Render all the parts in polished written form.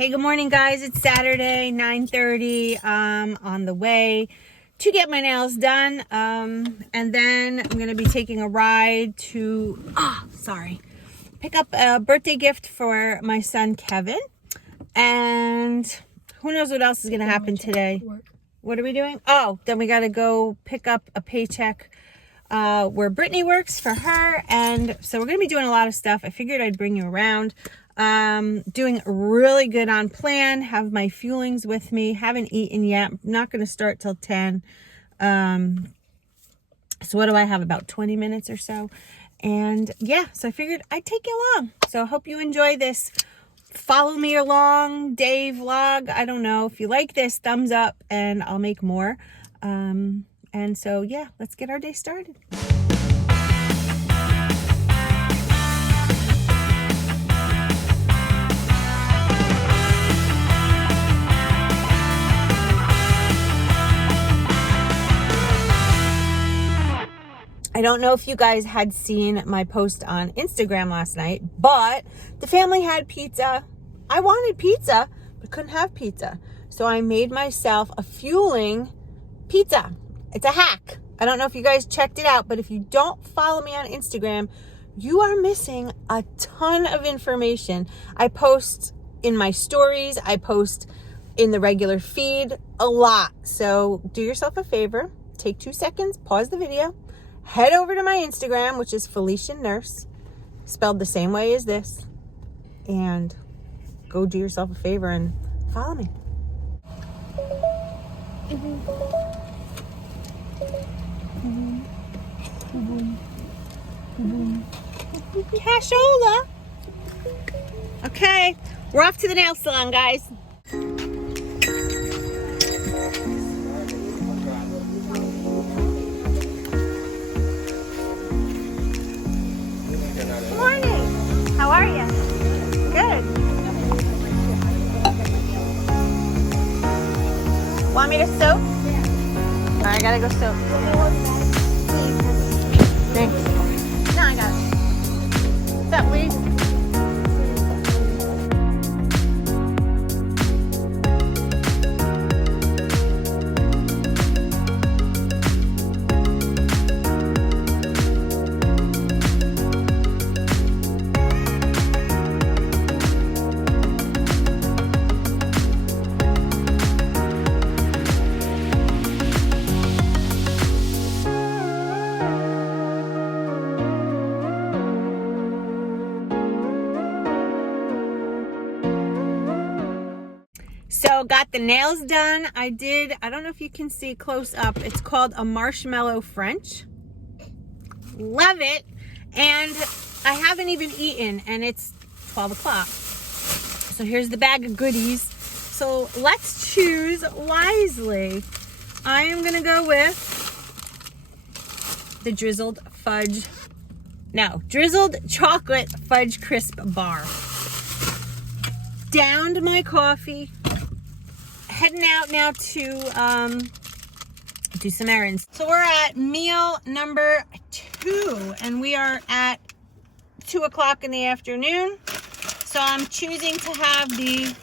Hey, good morning, guys. It's Saturday, 9:30. On the way to get my nails done. And then I'm going to be taking a ride to, pick up a birthday gift for my son, Kevin. And who knows what else is going to happen today. What are we doing? Oh, then we got to go pick up a paycheck where Brittany works for her. And so we're going to be doing a lot of stuff. I figured I'd bring you around. Doing really good on plan, have my fuelings with me, haven't eaten yet. I'm not going to start till 10. So what do I have, about 20 minutes or so? And yeah, so I figured I'd take you along. So I hope you enjoy this follow me along day vlog. I don't know, if you like this, thumbs up and I'll make more. And so yeah, let's get our day started. I don't know if you guys had seen my post on Instagram last night, but the family had pizza. I wanted pizza, but couldn't have pizza. So I made myself a fueling pizza. It's a hack. I don't know if you guys checked it out, but if you don't follow me on Instagram, you are missing a ton of information. I post in my stories. I post in the regular feed a lot. So do yourself a favor. Take 2 seconds, pause the video. Head over to my Instagram, which is Felician Nurse, spelled the same way as this, and go do yourself a favor and follow me. Cashola. Okay, we're off to the nail salon, guys. How are you? Good. Want me to soap? All right, I gotta go soap. Thanks. No, I got it. What's up, Lee? So got the nails done. I don't know if you can see close up. It's called a marshmallow French. Love it. And I haven't even eaten and it's 12 o'clock. So here's the bag of goodies. So let's choose wisely. I am gonna go with the drizzled chocolate fudge crisp bar. Downed my coffee. Heading out now to do some errands. So we're at meal number 2 and we are at 2 o'clock in the afternoon. So I'm choosing to have the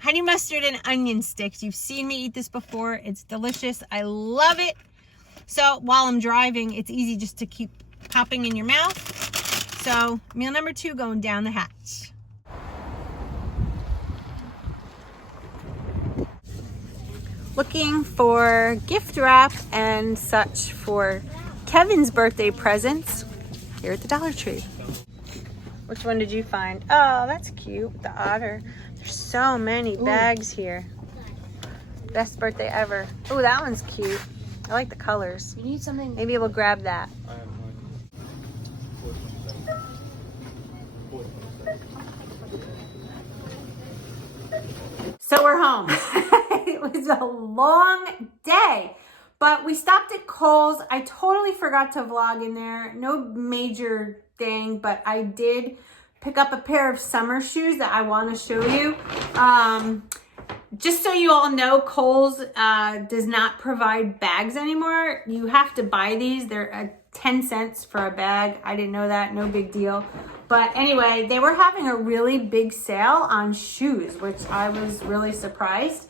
honey mustard and onion sticks. You've seen me eat this before. It's delicious. I love it. So while I'm driving, it's easy just to keep popping in your mouth. So meal number 2 going down the hatch. Looking for gift wrap and such for Kevin's birthday presents here at the Dollar Tree. Which one did you find? Oh, that's cute, the otter. There's so many bags here. Best birthday ever. Oh, that one's cute. I like the colors. You need something. Maybe we'll grab that. So we're home. It was a long day, but we stopped at Kohl's. I totally forgot to vlog in there. No major thing, but I did pick up a pair of summer shoes that I want to show you. Just so you all know, Kohl's does not provide bags anymore. You have to buy these. They're 10 cents for a bag. I didn't know that, no big deal. But anyway, they were having a really big sale on shoes, which I was really surprised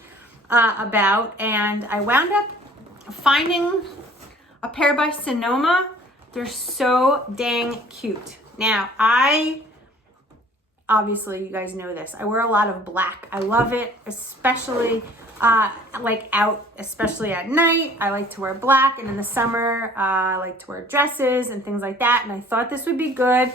about. And I wound up finding a pair by Sonoma. They're so dang cute. Now, obviously you guys know this, I wear a lot of black. I love it, especially like out, especially at night. I like to wear black, and in the summer I like to wear dresses and things like that. And I thought this would be good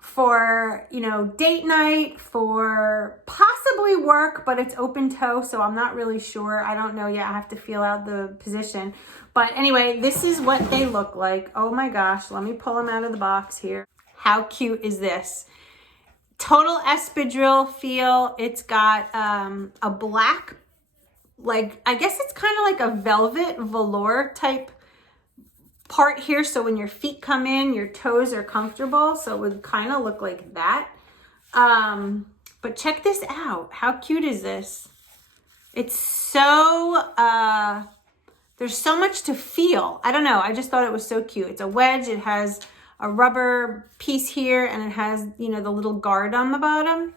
for, you know, date night, for possibly work, but it's open toe, so I'm not really sure. I don't know yet. I have to feel out the position. But anyway, this is what they look like. Oh my gosh, let me pull them out of the box here. How cute is this? Total espadrille feel. It's got a black, like, I guess it's kind of like a velvet velour type part here. So when your feet come in, your toes are comfortable. So it would kind of look like that. But check this out. How cute is this? It's so, there's so much to feel. I don't know. I just thought it was so cute. It's a wedge. It has a rubber piece here, and it has, you know, the little guard on the bottom.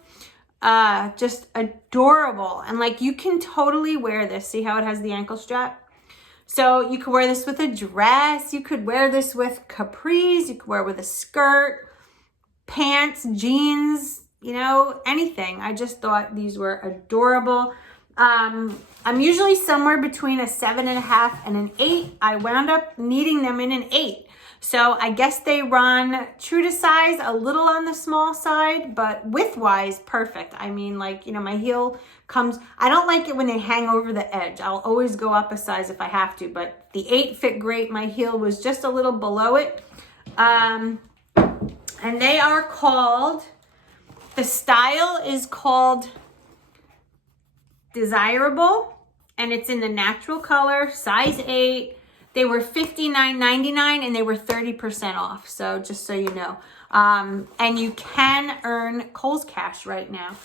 Just adorable. And like, you can totally wear this. See how it has the ankle strap? So you could wear this with a dress. You could wear this with capris. You could wear it with a skirt, pants, jeans, you know, anything. I just thought these were adorable. I'm usually somewhere between a 7.5 and an 8. I wound up needing them in an 8. So I guess they run true to size, a little on the small side, but width-wise, perfect. I mean, like, you know, my heel comes, I don't like it when they hang over the edge. I'll always go up a size if I have to, but the 8 fit great. My heel was just a little below it. And they are called, the style is called Desirable, and it's in the natural color, size 8. They were $59.99 and they were 30% off. So just so you know. And you can earn Kohl's cash right now.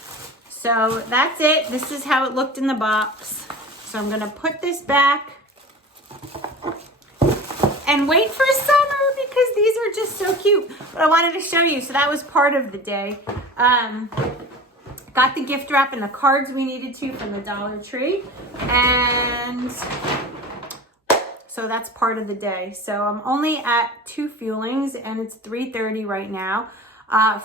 So that's it. This is how it looked in the box. So I'm gonna put this back and wait for summer because these are just so cute. But I wanted to show you. So that was part of the day. Got the gift wrap and the cards we needed to from the Dollar Tree. And so that's part of the day. So I'm only at 2 fuelings and it's 3:30 right now.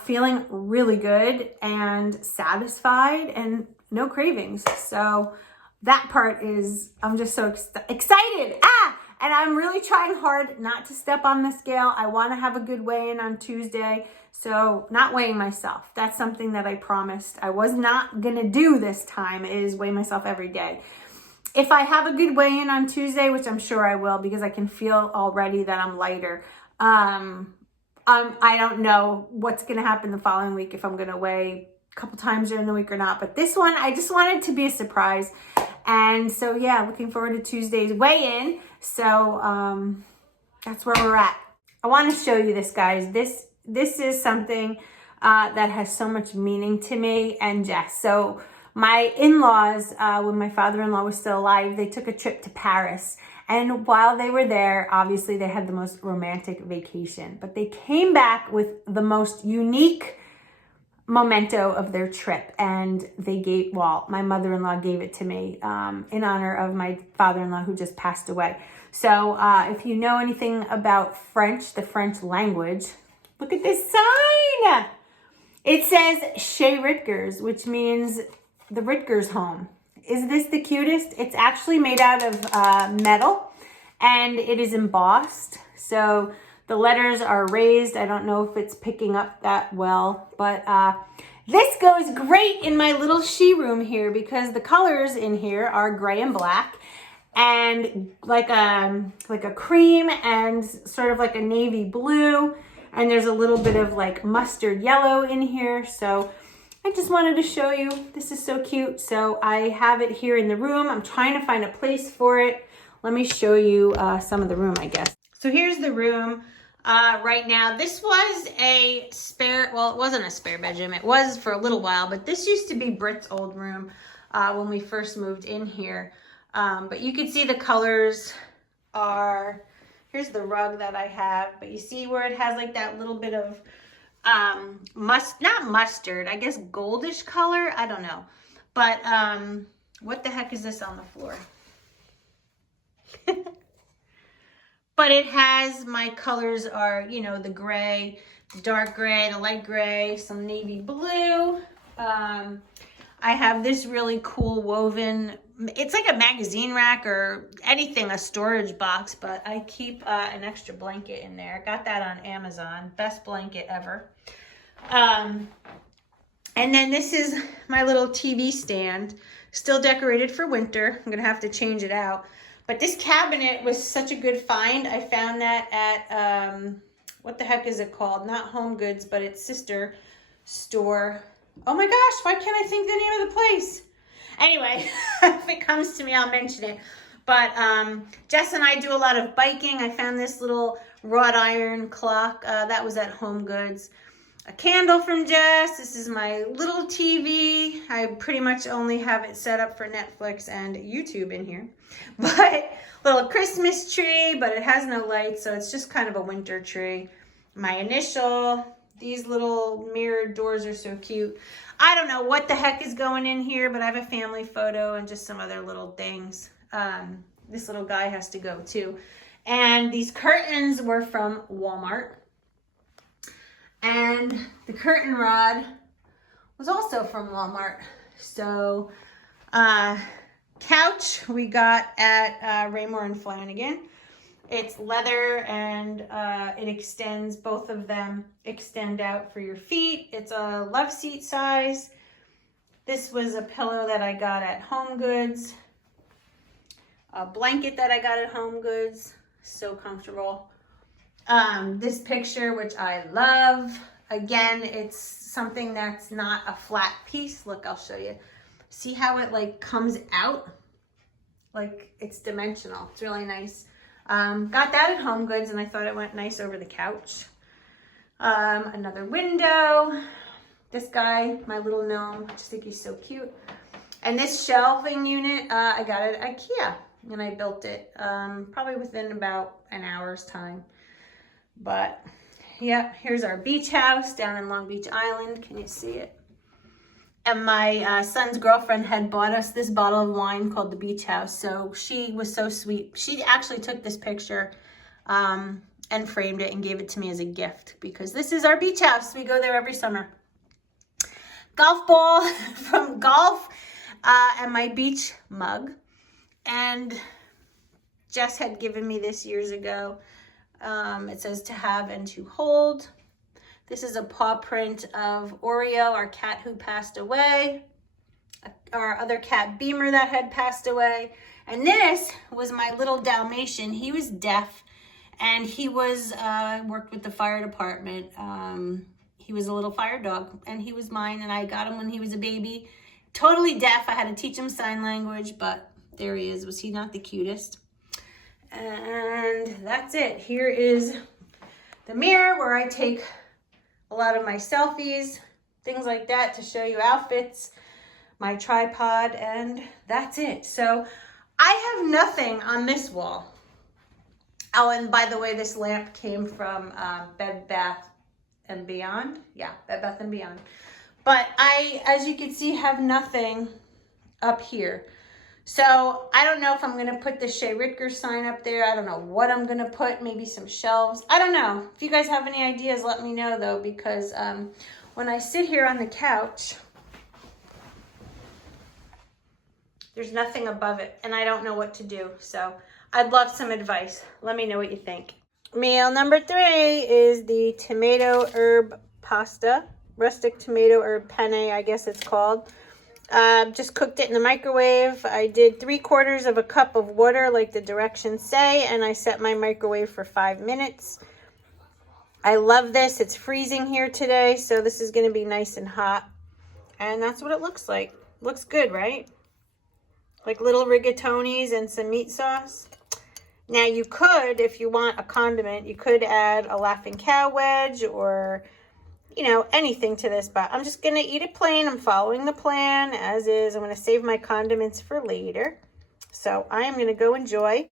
Feeling really good and satisfied and no cravings. So that part is, I'm just so excited. And I'm really trying hard not to step on the scale. I want to have a good weigh-in on Tuesday. So not weighing myself. That's something that I promised I was not going to do this time, is weigh myself every day. If I have a good weigh-in on Tuesday, which I'm sure I will because I can feel already that I'm lighter, I don't know what's going to happen the following week, if I'm going to weigh a couple times during the week or not. But this one, I just wanted to be a surprise. And so, yeah, looking forward to Tuesday's weigh-in. So that's where we're at. I want to show you this, guys. This is something that has so much meaning to me and Jess. So my in-laws, when my father-in-law was still alive, they took a trip to Paris. And while they were there, obviously they had the most romantic vacation. But they came back with the most unique memento of their trip. And they gave, well, my mother-in-law gave it to me in honor of my father-in-law who just passed away. So if you know anything about French, the French language, look at this sign. It says Chez Ritgers, which means the Ritgers home. Is this the cutest? It's actually made out of metal and it is embossed. So the letters are raised. I don't know if it's picking up that well, but this goes great in my little she room here because the colors in here are gray and black and like a cream and sort of like a navy blue. And there's a little bit of like mustard yellow in here. So I just wanted to show you. This is so cute. So I have it here in the room. I'm trying to find a place for it. Let me show you some of the room, I guess. So here's the room right now. This was a spare, well, it wasn't a spare bedroom. It was for a little while, but this used to be Britt's old room when we first moved in here. But you can see the colors are Here's the rug that I have, but you see where it has like that little bit of not mustard, I guess goldish color, I don't know. But what the heck is this on the floor? But it has, my colors are, you know, the gray, the dark gray, the light gray, some navy blue. I have this really cool woven, it's like a magazine rack or anything, a storage box, but I keep an extra blanket in there. Got that on Amazon, best blanket ever. And then this is my little TV stand, still decorated for winter. I'm gonna have to change it out. But this cabinet was such a good find. I found that at, what the heck is it called? Not Home Goods, but its sister store. Oh my gosh, why can't I think the name of the place? Anyway, if it comes to me, I'll mention it. But Jess and I do a lot of biking. I found this little wrought iron clock. That was at Home Goods. A candle from Jess. This is my little TV. I pretty much only have it set up for Netflix and YouTube in here. But little Christmas tree, but it has no lights, so it's just kind of a winter tree. My initial. These little mirrored doors are so cute. I don't know what the heck is going in here, but I have a family photo and just some other little things. This little guy has to go too. And these curtains were from Walmart. And the curtain rod was also from Walmart. So, couch we got at Raymore and Flanagan. It's leather and it extends, both of them extend out for your feet. It's a love seat size. This was a pillow that I got at Home Goods. A blanket that I got at Home Goods. So comfortable. This picture, which I love. Again, it's something that's not a flat piece. Look, I'll show you. See how it like comes out? Like it's dimensional. It's really nice. Got that at Home Goods and I thought it went nice over the couch. Another window. This guy, my little gnome, I just think he's so cute. And this shelving unit, I got it at IKEA and I built it probably within about an hour's time. But yeah, here's our beach house down in Long Beach Island. Can you see it? And my son's girlfriend had bought us this bottle of wine called the Beach House. So she was so sweet. She actually took this picture and framed it and gave it to me as a gift because this is our beach house. We go there every summer. Golf ball from golf and my beach mug. And Jess had given me this years ago. It says to have and to hold. This is a paw print of Oreo, our cat who passed away. Our other cat, Beamer, that had passed away. And this was my little Dalmatian. He was deaf and he was worked with the fire department. He was a little fire dog and he was mine and I got him when he was a baby. Totally deaf. I had to teach him sign language, but there he is. Was he not the cutest? And that's it. Here is the mirror where I take a lot of my selfies, things like that to show you outfits, my tripod, and that's it. So I have nothing on this wall. Oh, and by the way, this lamp came from Bed Bath & Beyond. Yeah, Bed Bath & Beyond. But I, as you can see, have nothing up here. So I don't know if I'm going to put the Shea Ritger sign up there. I don't know what I'm going to put. Maybe some shelves. I don't know. If you guys have any ideas, let me know though, because when I sit here on the couch, there's nothing above it and I don't know what to do. So I'd love some advice. Let me know what you think. Meal number 3 is the tomato herb pasta. Rustic tomato herb penne, I guess it's called. Just cooked it in the microwave. I did 3/4 cup of water like the directions say, and I set my microwave for 5 minutes. I love this. It's freezing here today, so this is going to be nice and hot. And that's what it looks like. Looks good, right? Like little rigatonis and some meat sauce. Now you could, if you want a condiment, you could add a Laughing Cow wedge or, you know, anything to this, but I'm just going to eat it plain. I'm following the plan as is. I'm going to save my condiments for later. So I am going to go enjoy.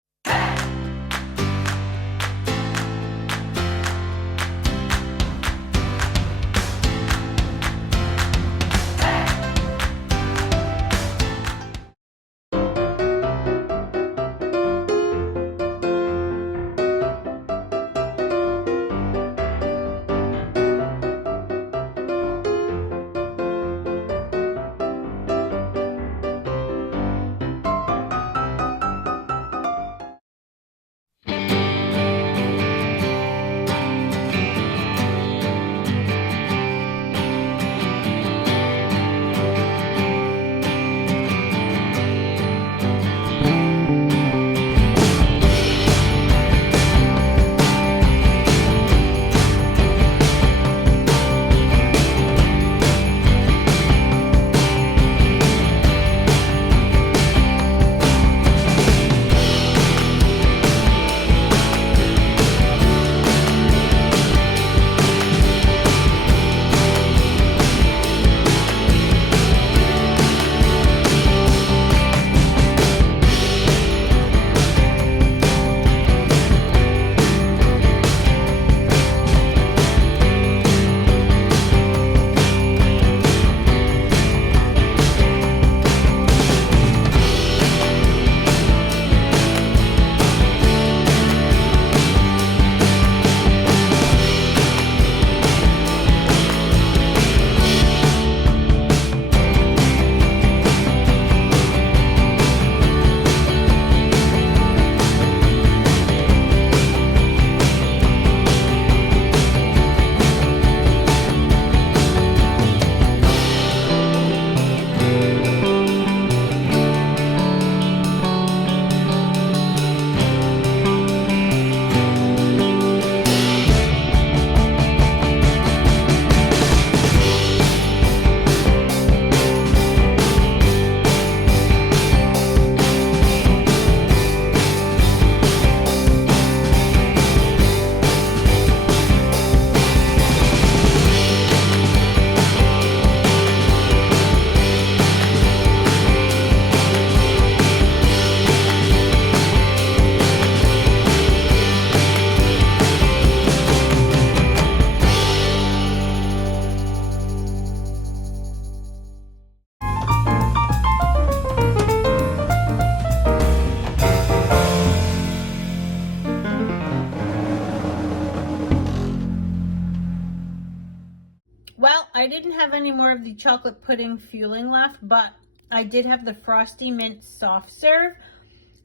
I didn't have any more of the chocolate pudding fueling left, but I did have the Frosty Mint soft serve.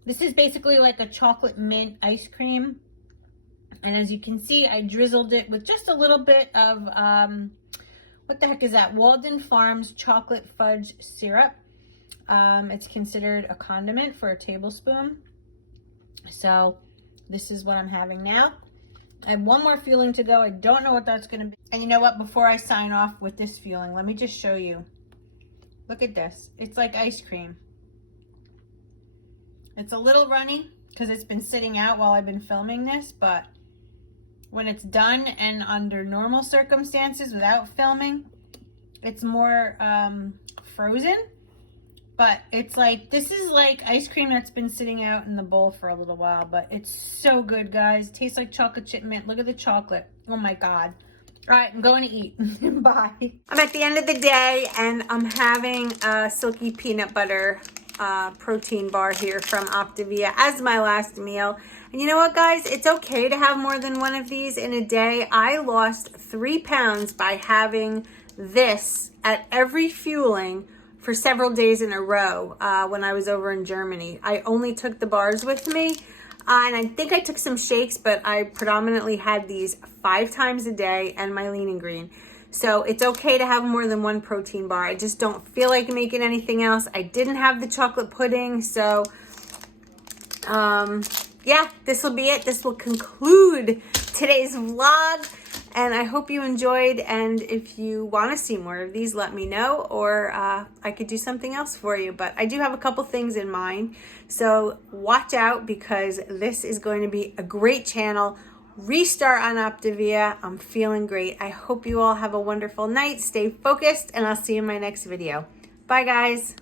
This is basically like a chocolate mint ice cream. And as you can see, I drizzled it with just a little bit of, what the heck is that? Walden Farms chocolate fudge syrup. It's considered a condiment for a tablespoon. So this is what I'm having now. I have one more fueling to go. I don't know what that's going to be. And you know what? Before I sign off with this fueling, let me just show you. Look at this. It's like ice cream. It's a little runny because it's been sitting out while I've been filming this, but when it's done and under normal circumstances without filming, it's more frozen. But it's like, this is like ice cream that's been sitting out in the bowl for a little while, but it's so good, guys. Tastes like chocolate chip mint. Look at the chocolate. Oh my God. All right, I'm going to eat. Bye. I'm at the end of the day and I'm having a silky peanut butter protein bar here from Optavia as my last meal. And you know what, guys? It's okay to have more than one of these in a day. I lost 3 pounds by having this at every fueling for several days in a row when I was over in Germany. I only took the bars with me, and I think I took some shakes, but I predominantly had these 5 times a day and my lean and green. So it's okay to have more than one protein bar. I just don't feel like making anything else. I didn't have the chocolate pudding, so yeah, this will be it. This will conclude today's vlog. And I hope you enjoyed, and if you want to see more of these, let me know, or I could do something else for you. But I do have a couple things in mind, so watch out because this is going to be a great channel. Restart on Optavia. I'm feeling great. I hope you all have a wonderful night. Stay focused, and I'll see you in my next video. Bye, guys.